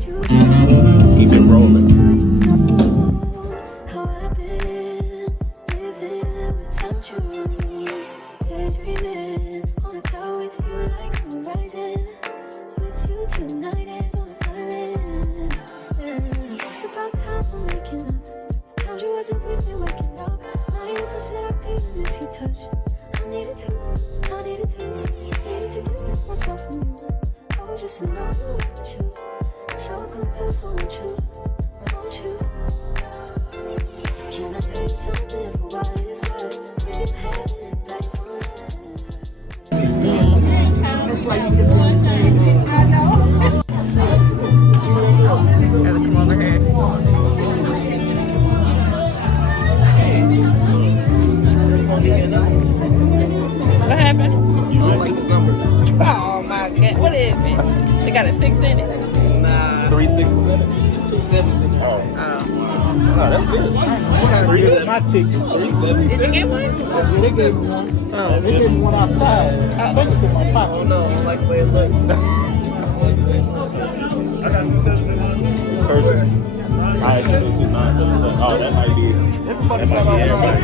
Keep it rolling. What happened? Oh my god, what is it? They got a 6 in it? Nah. 3 6s in it? 2 7s in it. Oh, that's good. 3 7. My ticket. 3 7. Did you get one? They gave me one. They gave me one outside. I think it's in my pocket. Oh no, I like the way it looks. I got 2 7s in it. Curses. I had 2 977. Oh, that might be it. That might be everybody.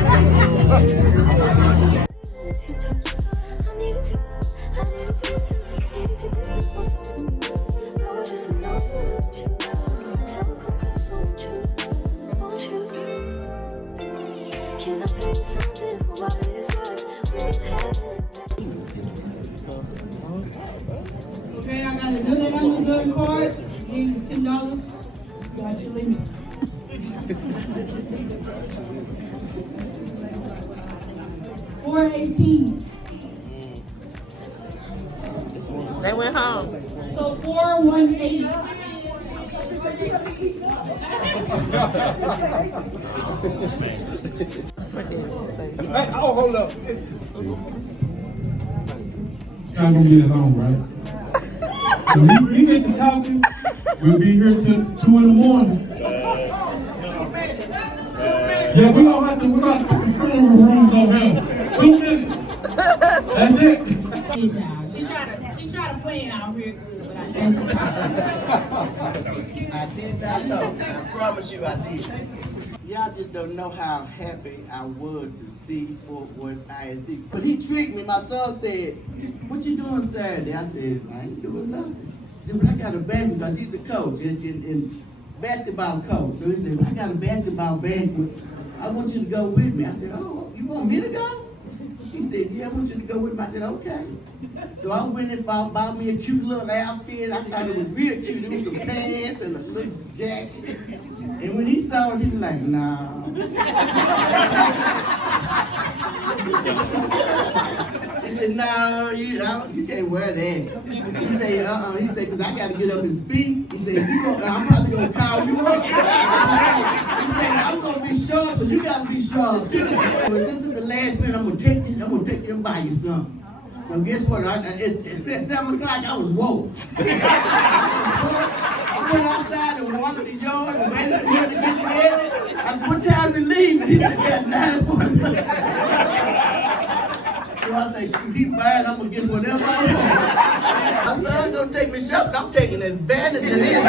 Okay, I got another Amazon card. Use $10. Got your limit. $4.18. They went home. So $4.18. Hey, oh, hold up. Trying to get home, right? So we get to talking. We'll be here till 2 in the morning. Yeah, we got to put the funeral rooms over here. 2 minutes. That's it. She tried to play it out real good, but I did not know. I promise you I did. Y'all just don't know how happy I was to see Fort Worth ISD. But he tricked me. My son said, "What you doing Saturday?" I said, "I ain't doing nothing." He said, "But I got a banquet," because he's a coach in basketball coach. So he said, "I got a basketball banquet. I want you to go with me." I said, "Oh, you want me to go?" He said, "Yeah, I want you to go with me." I said, "Okay." So I went and bought me a cute little outfit. I thought it was real cute. It was some pants and a little jacket. And when he saw it, he was like, "Nah." He said, "No, you can't wear that." He said, He said, "Because I got to get up and speak." He said, "I'm probably going to call you up." He said, "I'm going to be sharp, but you got to be sharp too." But since it's the last minute, I'm going to take you and buy you something. So guess what? It said 7 o'clock, I was woke. I went outside and walked the yard and waited for him to get ready. I said, "What time to leave?" And he said, "That's 9:45. So I said, "Shoot, he bad, I'm gonna get whatever I want." My son gonna take me shopping. I'm taking advantage of this.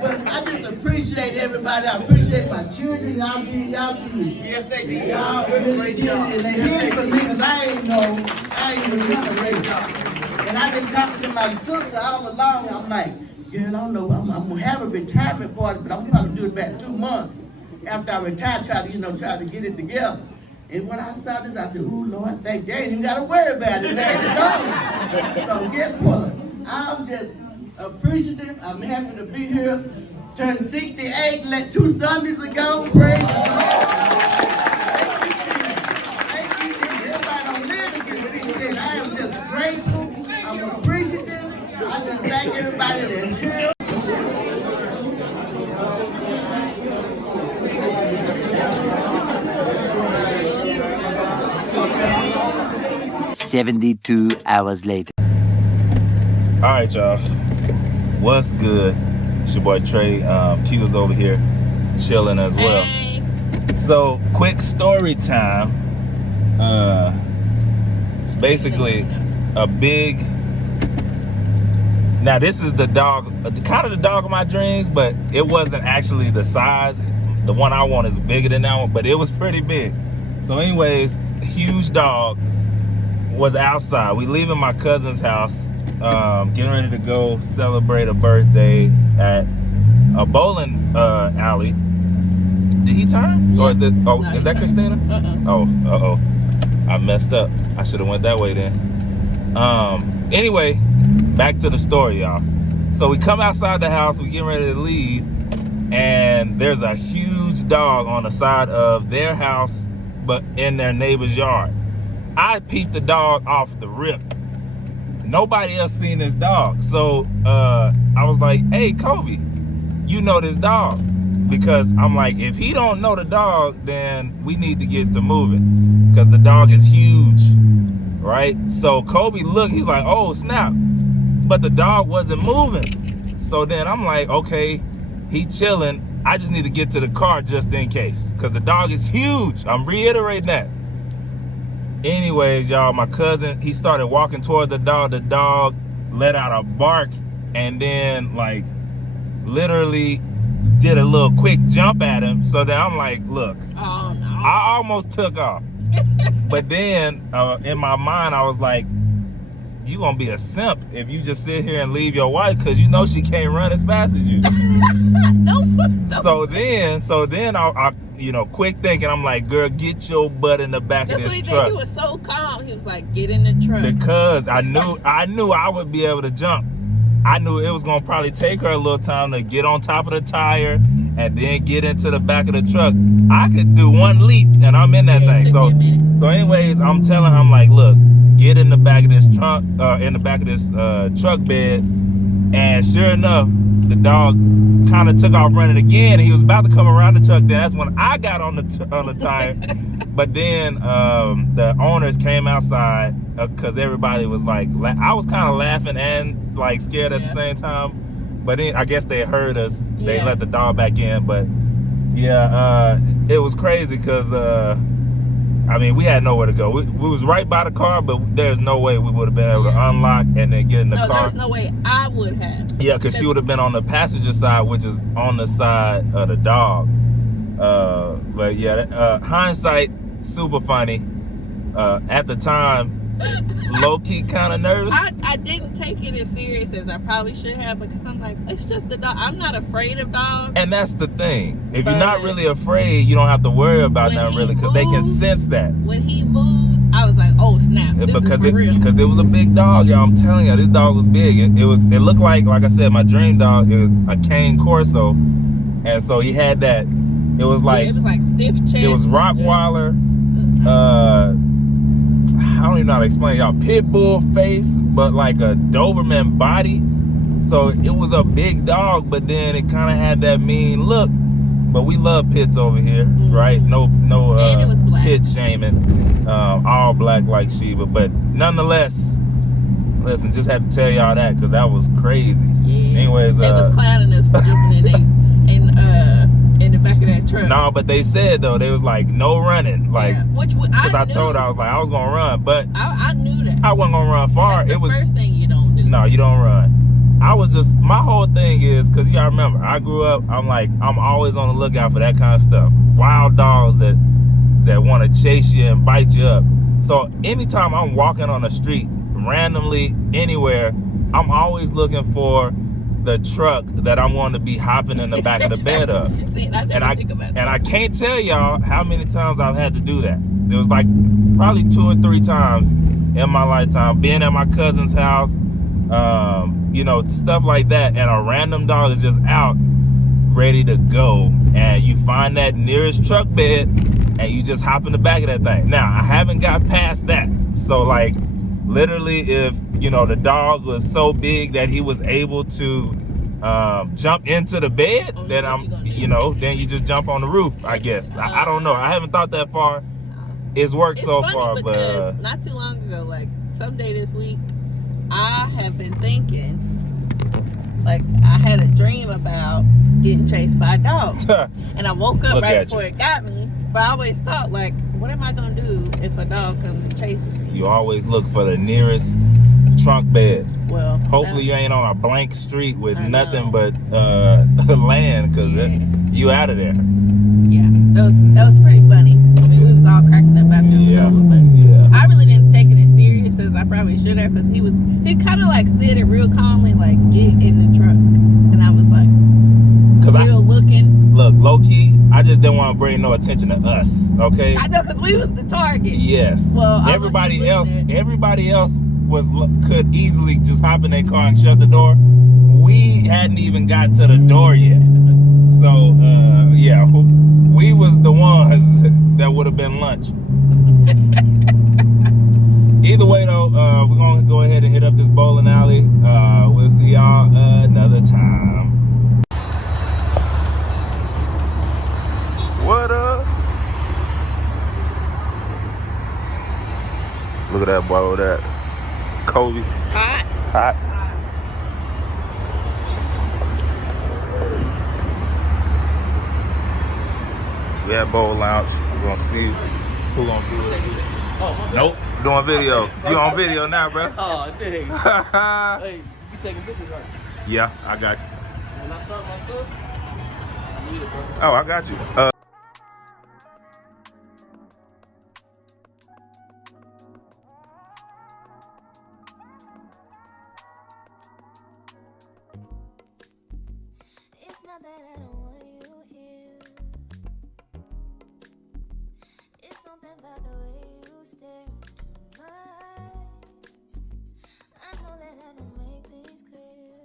But I just appreciate everybody. I appreciate my children. Y'all did. Yes, they did. Y'all really did. And they did it for me because I ain't even done a race. And I've been talking to my sister all along. I'm like, "Girl, I don't know. I'm gonna have a retirement party, but I'm gonna do it back 2 months after I retire. Try to get it together." And when I saw this, I said, "Ooh, Lord, thank you. I ain't even got to worry about it. It's done." So guess what? I'm just appreciative. I'm happy to be here. Turned 68, let 2 Sundays ago. Praise the Lord. Thank you. Everybody don't live to get 68. I am just grateful. I'm appreciative. I just thank everybody that's here. 72 hours later. All right, y'all. What's good? It's your boy Trey. Q is over here chilling as well. Hey. So, quick story time. Basically, a big Now this is the dog, kind of the dog of my dreams, but it wasn't actually the size. The one I want is bigger than that one, but it was pretty big. So anyways, huge dog was outside. We leaving my cousin's house, getting ready to go celebrate a birthday at a bowling alley. Did he turn? Yeah. Or is it? Oh, No, is that Christina? Oh, I messed up. I should have went that way then. Anyway, back to the story, y'all. So we come outside the house, we get ready to leave, and there's a huge dog on the side of their house, but in their neighbor's yard. I peeped the dog off the rip. Nobody else seen this dog. So I was like, hey, Kobe, you know this dog. Because I'm like, if he don't know the dog, then we need to get to moving. Because the dog is huge, right? So Kobe looked, he's like, oh, snap. But the dog wasn't moving. So then I'm like, okay, he chilling. I just need to get to the car just in case. Because the dog is huge. I'm reiterating that. Anyways, y'all, my cousin, he started walking towards the dog. The dog let out a bark and then, like, literally did a little quick jump at him. So then I'm like, look, Oh no. I almost took off. But then in my mind, I was like, you gonna be a simp if you just sit here and leave your wife, because you know she can't run as fast as you. So then I you know, quick thinking, I'm like, girl, get your butt in the back That's of what he this did. truck. He was so calm. He was like, get in the truck. Because I knew I would be able to jump. I knew it was gonna probably take her a little time to get on top of the tire and then get into the back of the truck. I could do one leap and I'm in that Yeah, it thing. took me a minute. So anyways, I'm telling her, I'm like, look, get in the back of this trunk, in the back of this truck bed. And sure enough, the dog kind of took off running again, and he was about to come around the truck. Then that's when I got on the tire. But then the owners came outside because everybody was like, I was kind of laughing and like scared at the same time. But then I guess they heard us. They let the dog back in. But yeah, it was crazy because I mean, we had nowhere to go. We was right by the car, but there's no way we would have been able to unlock and then get in the car. No, there's no way I would have. Yeah, because she would have been on the passenger side, which is on the side of the dog. But yeah, hindsight, super funny. At the time, low-key kind of nervous. I didn't take it as serious as I probably should have, because I'm like, it's just a dog. I'm not afraid of dogs. And that's the thing. If you're not really afraid, you don't have to worry about nothing really, because they can sense that. When he moved, I was like, oh snap, this is for real. Because it was a big dog, y'all. I'm telling you, this dog was big. It looked like I said, my dream dog. It was a cane corso, and so he had that. It was like stiff chest. It was Rottweiler. I don't even know how to explain, y'all. Pit bull face, but like a Doberman body. So it was a big dog, but then it kind of had that mean look. But we love pits over here, right? No and it was black. pit shaming. All black like Sheba, but nonetheless, listen, just had to tell y'all that because that was crazy. Yeah. Anyways, they was clowning us for jumping in the back of that truck. No, but they said though, they was like, no running, like, because I told her, I was like, I was gonna run, but I knew that. I wasn't gonna run far. That's the first thing you don't do. No, you don't run. I was just, my whole thing is, because you gotta remember, I grew up, I'm always on the lookout for that kind of stuff. Wild dogs that want to chase you and bite you up. So anytime I'm walking on the street, randomly, anywhere, I'm always looking for the truck that I'm going to be hopping in the back of the bed of. See, and I can't tell y'all how many times I've had to do that. There was like probably 2 or 3 times in my lifetime, being at my cousin's house, you know, stuff like that, and a random dog is just out ready to go, and you find that nearest truck bed and you just hop in the back of that thing. Now, I haven't got past that. So like, literally, if, you know, the dog was so big that he was able to jump into the bed, then then you just jump on the roof, I guess. I don't know. I haven't thought that far. It's worked so far, but not too long ago, like someday this week, I have been thinking, like, I had a dream about getting chased by a dog. And I woke up right before it got me. But I always thought, like, what am I going to do if a dog comes and chases me? You always look for the nearest trunk bed. Well, hopefully you ain't on a blank street with nothing but land, because you out of there. Yeah, that was pretty funny. I mean, we was all cracking up after it was over, but I really didn't take it as serious as I probably should have, because he kind of like said it real calmly, like, get in the truck, and I was like, still looking. Look, low key, I just didn't want to bring no attention to us. Okay. I know, because we was the target. Yes. Well, everybody else could easily just hop in their car and shut the door. We hadn't even got to the door yet. So yeah, we was the ones that would have been lunch. Either way though, we're gonna go ahead and hit up this bowling alley. We'll see y'all another time. What up? Look at that boy with that Kobe. Hot. We at Bowl Lounge. We're gonna see who gonna do it. Nope, doing video. You on video now, bro? Oh, dang. Hey, you taking pictures, right? Yeah, I got you. When I start my stuff, I need it, bro. Oh, I got you. It's not that I don't want you here. It's something about the way you stare into my eyes. I know that I don't make things clear.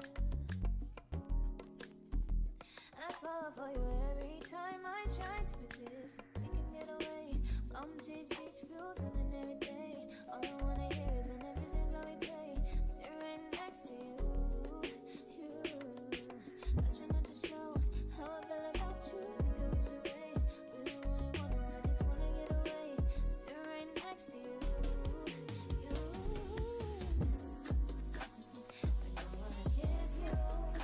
I fall for you every time I try to resist. We can get away. Come chase beach views and then every day. All I wanna hear is an episode of we play. Sit right next to you. I try not to show how I feel about you. Think I wish away. Really wanna, I just wanna get away. Sit right next to you. I don't wanna kiss you.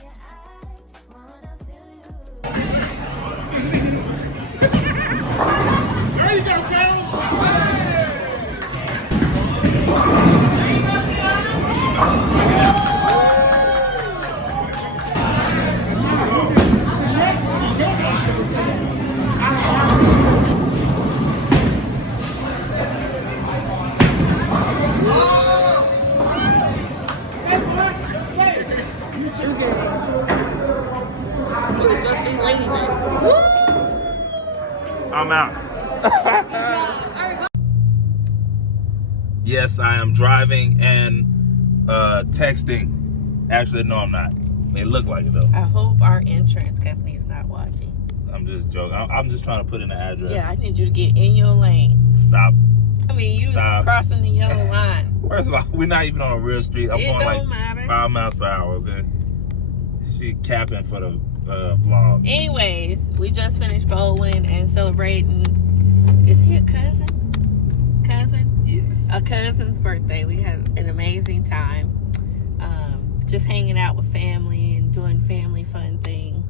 Yeah, I just wanna feel you. There you go, Caleb. I'm out. Yes, I am driving and texting. Actually, no, I'm not. It looked like it though. I hope our insurance company is not watching. I'm just joking. I'm just trying to put in the address. Yeah, I need you to get in your lane. Stop. I mean, you was crossing the yellow line. First of all, we're not even on a real street. I'm going like 5 miles per hour, okay? She capping for the vlog. Anyways, we just finished bowling and celebrating. Is he a cousin? Yes. A cousin's birthday. We had an amazing time. Just hanging out with family and doing family fun things.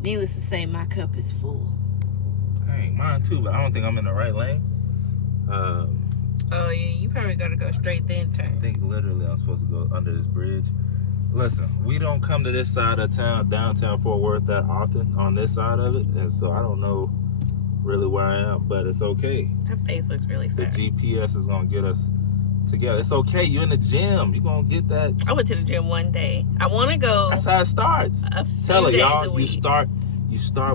Needless to say, my cup is full. Hey, mine too, but I don't think I'm in the right lane. Oh yeah, you probably gotta go straight then turn. I think literally I'm supposed to go under this bridge. Listen, we don't come to this side of town, downtown Fort Worth, that often on this side of it, and so I don't know really where I am, but it's okay. Her face looks really fat. The GPS is gonna get us together. It's okay. You're in the gym. You're gonna get that. I went to the gym one day. I want to go. That's how it starts. Tell her, y'all. You start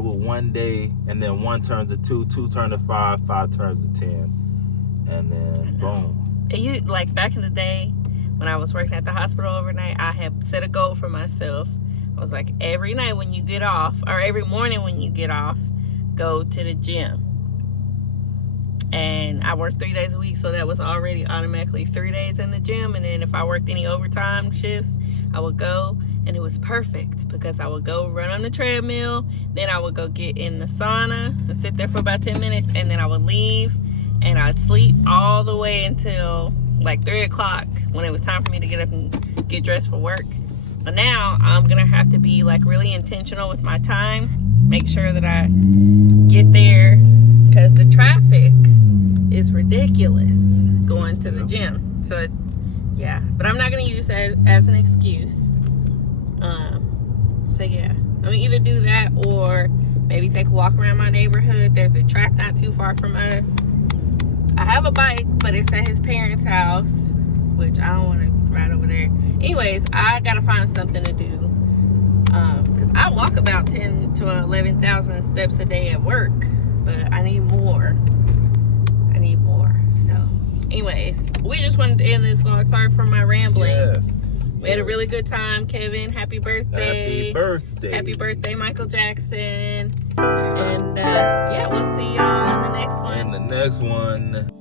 with 1 day, and then 1 turns to 2, 2 turns to 5, 5 turns to 10, and then boom. And you, like back in the day when I was working at the hospital overnight, I had set a goal for myself. I was like, every night when you get off, or every morning when you get off, go to the gym. And I worked 3 days a week, so that was already automatically 3 days in the gym. And then if I worked any overtime shifts, I would go, and it was perfect because I would go run on the treadmill, then I would go get in the sauna and sit there for about 10 minutes, and then I would leave, and I'd sleep all the way until like 3 o'clock when it was time for me to get up and get dressed for work. But now I'm gonna have to be like really intentional with my time, make sure that I get there, because the traffic is ridiculous going to the gym. So yeah, but I'm not gonna use that as an excuse. So yeah, I'm gonna either do that or maybe take a walk around my neighborhood. There's a track not too far from us. I have a bike, but it's at his parents' house, which I don't want to ride over there. Anyways, I gotta find something to do, because I walk about 10 to 11,000 steps a day at work, but I need more. So anyways, we just wanted to end this vlog. Sorry for my rambling. Yes. We had a really good time, Kevin. Happy birthday. Happy birthday. Happy birthday, Michael Jackson. And yeah, we'll see y'all in the next one. In the next one.